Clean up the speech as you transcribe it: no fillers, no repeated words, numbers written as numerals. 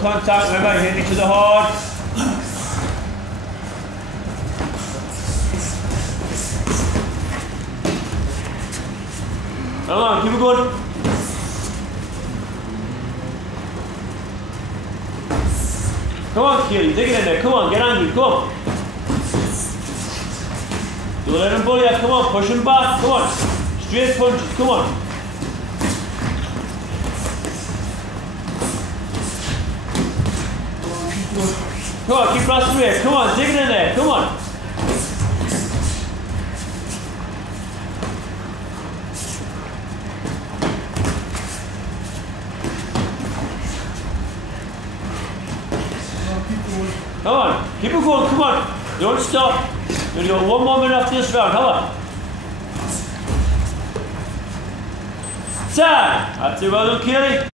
No contact, remember, hit each other hard. Come on, keep it going. Come on, Keely, dig it in there. Come on, get angry, come on. Don't let him bully you, come on, push him back, come on. Straight punches, come on. Come on, keep pressing away, come on, dig it in there, come on. Come on, keep it going, come on. Don't stop. You've got 1 more minute after this round, come on. Time. That's it, well done, Keely.